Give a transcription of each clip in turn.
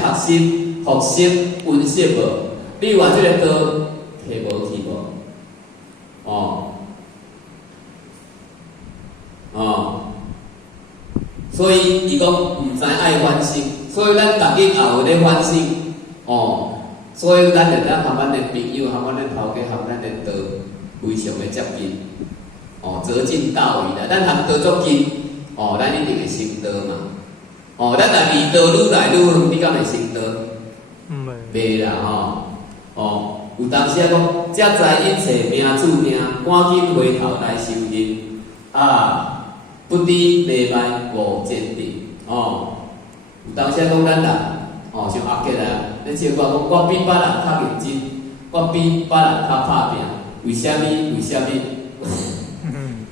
学习、复习、温习无？你原这个刀摕无去无？所以伊讲毋知爱反省，所以咱逐日也有咧反省。所以咱会当和咱的朋友、和咱的头家、和咱的道非常的接近。则近道矣啦，咱通道足近，咱一定会成道嘛。咱若离道愈来愈远，你敢会成道？袂啦有当时讲，才知一切命注定，赶紧回头来修行不知内外无坚定。有当时讲咱人像阿杰啊，咧唱歌讲，我比别人较认真，我比别人较拍拼，为虾米？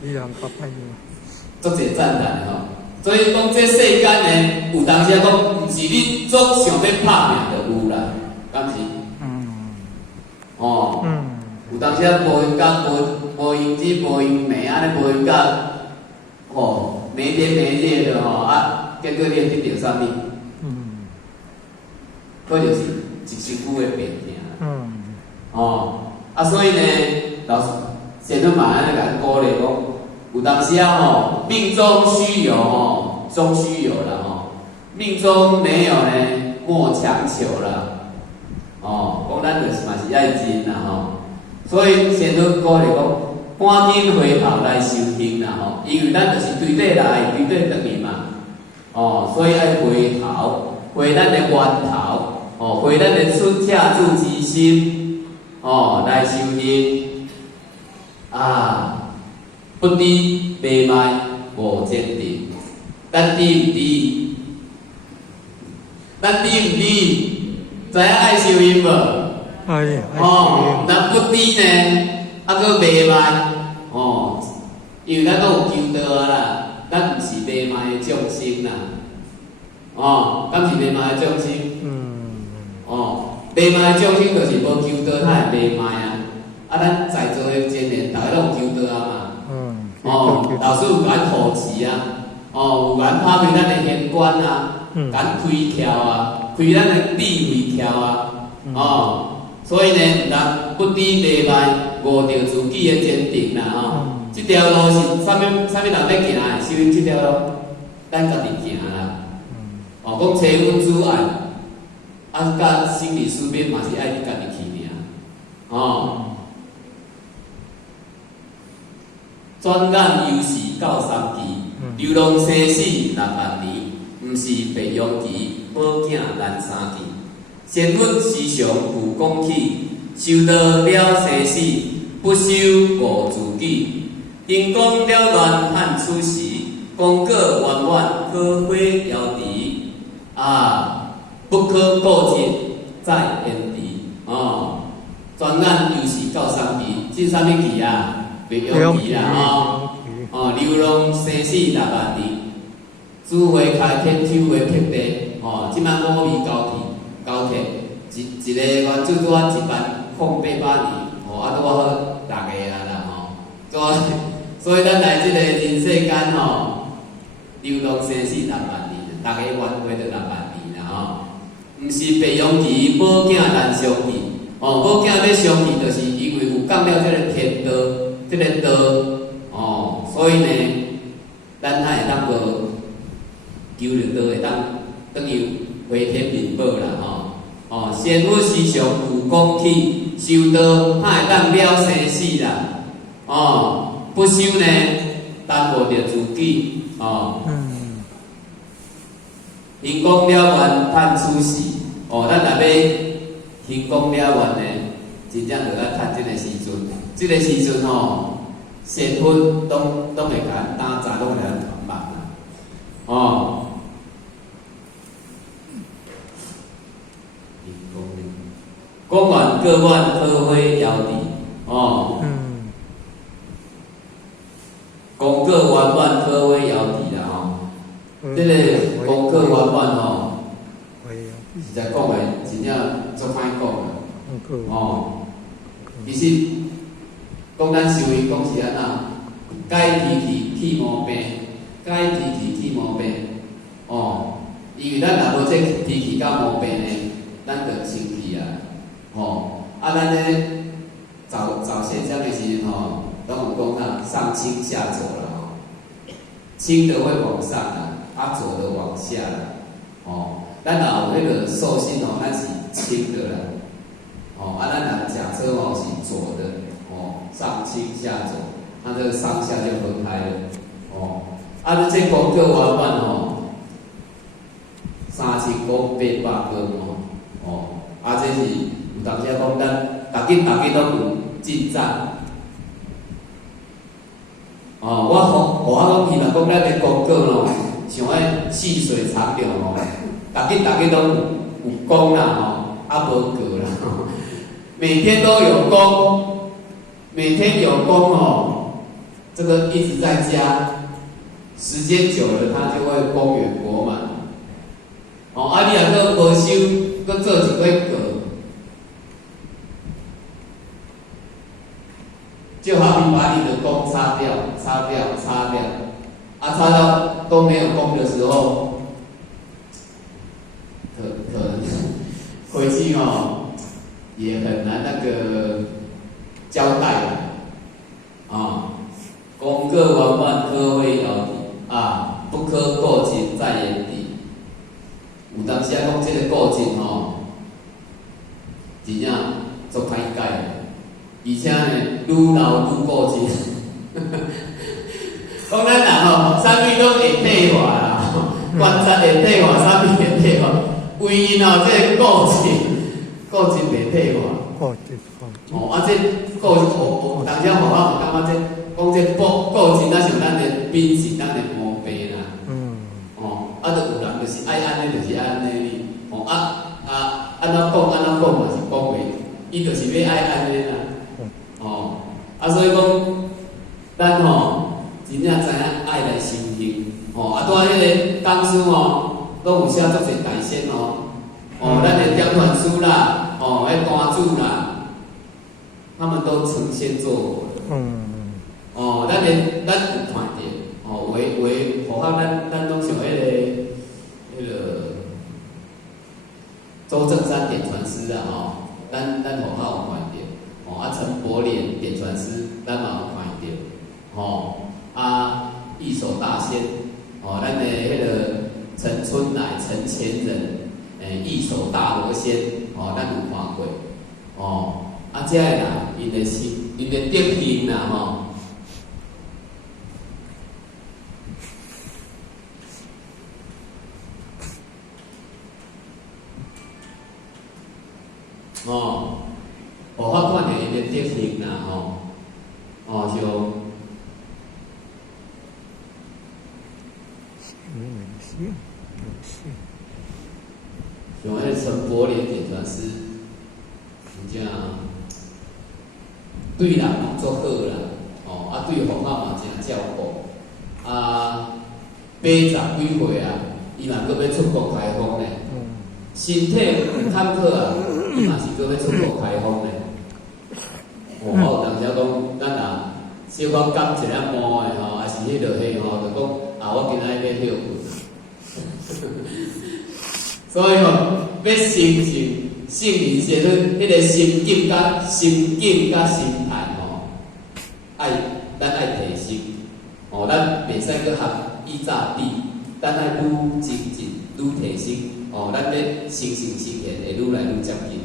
伊人较歹命。足侪赞叹的所以讲这世间呢，有当时讲，毋是你足想要拍拼就有啦，敢是？有当时无因甲无因姊无因妹安尼无因甲没天没夜的结果你会得到啥物？嗰就是一身躯的病痛。所以呢，老师先生嘛安尼甲咱鼓励讲，有当时命中须有终须有啦命中没有呢，莫强求啦。讲咱就是嘛是爱忍啦所以先生鼓励讲，赶紧回头来修行啦因为咱就是对底来，对底等于嘛。所以爱回头，回咱的源头，回咱的出家自之心，来修行不知内外无坚定，咱知毋知？咱知毋知？知影爱修行无？咱不知呢，搁内外因为咱都有求道啦。咱毋是内卖的众生啦，敢是内卖的众生？内卖的众生就是无求道，他会内卖咱在座的前年，大家拢有求道老师有甲咱护持有甲咱拍开咱的玄关甲咱开窍开咱的智慧窍所以呢，咱不知内外，悟着自己的坚定啦这条路是啥物人要行的？修行这条路，咱家己行啦。讲找阮主爱，甲生理思辨嘛是爱你家己去尔。转眼又是到3期，流浪生死6万年，毋是白羊期，宝囝难3期。先阮时常有讲起，修道了生死，不修无自己。因讲了愿汉出时，功果圆满可会遥敌不可告捷在天地转眼又是到3期，这啥物期白羊期啦流浪生死6万年，诸会开天秋的辟地即摆5味交替，一个原主拄1万0800年拄好6个啦所以咱来这个人世间流浪生死6万年，大家圆回就6万年啦毋是白羊期，宝囝难相见。宝囝要相见，就是因为有讲了这个天道，这个道所以呢，咱才会当无求着道，会当等于回天民报啦先阮时常有讲起，修道才会当了生死啦不修呢，耽误着自己因讲了愿趁出世咱若要因讲了愿呢，真正着要趁这个时阵。这个时阵仙婚拢会甲咱打杂，拢会甲咱团忙啦讲完各愿可会遥敌功课圆满，可会遥敌啦这个功课圆满实在讲的真正足歹讲其实讲咱修行讲是安那，该提起毛病，该提起毛病因为咱若无这天气甲毛病呢，咱着清气啊，吼、啊，咱咧早现象的时阵吼，拢有讲啊，上清下浊啦吼，清的会往上啦，啊浊的往下啦，哦，咱若有迄个寿星吼，咱是清的啦，哦，啊，咱若假设吼是浊的，哦，上清下浊，那这个上下就分开了，哦，啊，你这功课完满吼。3000公800公哦，哦，啊，这是有当时讲咱大家拢有进展。哦，我讲伊若讲咱的功课咯，想要细水长流哦，大家拢有功啦吼，啊无过啦，每天都有功，每天有功哦，这个一直在加，时间久了，它就会功圆果满。哦，啊，你若搁无修，搁做一个过，就好比把你的功擦掉，啊，擦到都没有功的时候，可能回去哦，也很难那个交代了，啊，功课完满，科会遥底啊，不可过尽在眼底。有当时讲这个过程吼，真正足歹改的，而且呢，愈老愈过程。讲咱人吼，啥物拢会退化啦，观察会退化，啥物会退化？唯因吼，这个过程袂退化。哦，啊，这过程有当时互我感觉讲这过程，那像咱的秉性，咱的毛病啦。哦，啊，就有人就是爱安尼，就是爱安尼哩。哦，安怎讲嘛是讲袂，伊就是要爱安尼啦。哦，啊，所以讲，咱吼真正知影爱来修行。哦，啊，拄仔迄个讲书哦，拢有写足侪大仙哦。哦，咱的点传师啦，哦，迄单主啦，他们都成仙作佛的。哦，咱有看到。哦，为互好咱拢像迄个周正山点传师啊，吼，咱互好有看到，哦，啊陈伯莲点传师，咱嘛有看到，哦，啊一手大仙，哦，咱的迄个陈春乃陈前人，一手大罗仙，哦，咱有看过，哦，啊这个啦，因的德行啦，吼。哦，互我看到因的德行啦，吼，哦像，像迄个陈伯莲点传师，真正对人足好啦，哦，啊对佛法嘛真照顾，啊80几岁啊，伊嘛搁要出国开荒咧，身体有坎坷啊。伊嘛是搁要出国开荒咧，哦，有当时讲，咱若小可感一下毛的吼，还是迄落迄吼，就讲啊，我今仔日要休困。所以吼，要成就圣人邪论，迄个心境甲心态吼，咱爱提升，哦，咱袂使搁学以早比，咱爱愈精进愈提升。哦，咱要诚心诚意会愈来愈接近。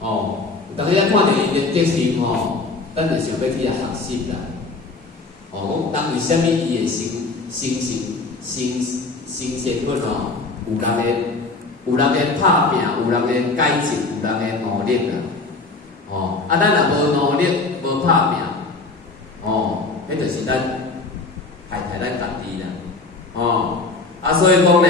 哦，当时看到伊的德行吼，咱就想要去遐学习啦。哦，讲当为虾米伊会成仙份吼？有人会拍拼，有人会改进，有人会努力啦。哦，啊，咱若无努力，无拍拼，哦，迄就是咱害咱家己啦。哦，啊，所以讲呢。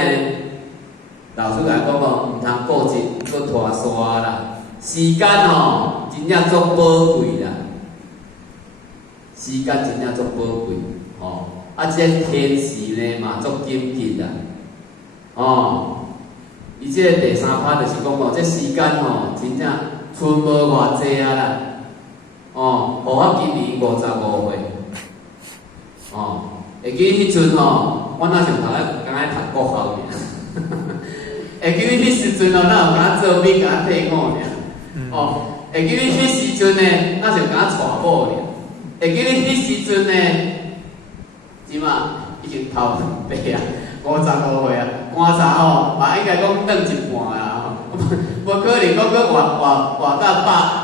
老师来讲哦，毋通顾一搁拖沙啦，时间吼真正足宝贵啦，时间真正足宝贵，吼，啊，这天时呢嘛足紧急啦，哦，伊这第三趴就是讲哦，这时间吼真正剩无偌济啊啦，哦，互我今年55岁，哦，会记迄阵吼，我那时候刚才读国校尔。会记你迄时阵哦，哪有甲做米甲替我尔？哦，会记你迄时阵呢，那就甲娶某尔。会记你迄时阵呢，即嘛已经头白啊，55岁啊，棺材吼嘛应该讲转一半啦吼，无可能讲佫活到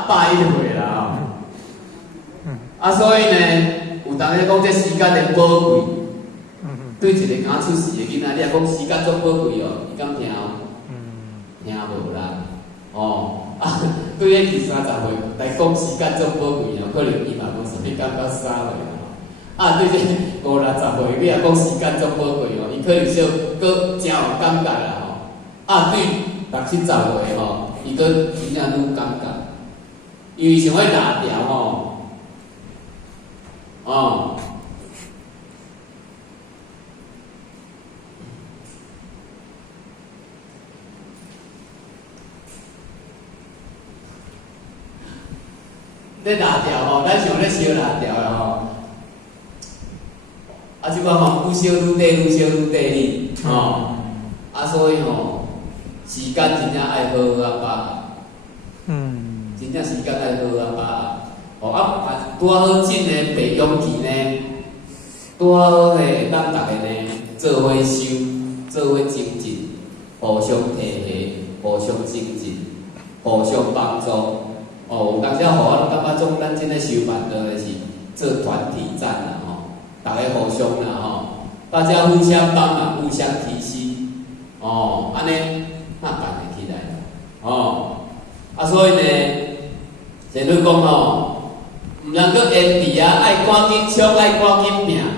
100岁啦吼。啊，所以呢，有当咧讲这时间的宝贵。对一个刚出世的囡仔，你若讲时间足宝贵哦，伊敢听哦？听无啦。哦，啊，对迄20、30岁来讲时间足宝贵哦，可能伊嘛无啥物感觉啥话啦。啊，对这50、60岁，你若讲时间足宝贵哦，伊可能小佫真有感觉啦吼。啊，对60、70岁吼，伊佫真正愈感觉，因为想要拿掉吼，哦。咧拿掉吼，咱想咧烧拿掉啦吼。啊，即款吼愈烧愈短，愈烧愈短哩，吼。啊，所以吼，时间真正爱好好啊把。真正时间爱好好啊把。哦啊，拄好进的培养期呢，拄好咧，咱逐个呢做伙修，做伙精进，互相提携，互相精进，互相帮助。哦，有当时互我感觉种咱真诶修办当然是做团体战啦吼，大家互相啦吼，大家互相帮忙，互相提携，哦，安尼那办会起来，哦，啊，所以呢，前头讲哦，毋通阁延迟啊，爱赶紧冲，爱赶紧拼。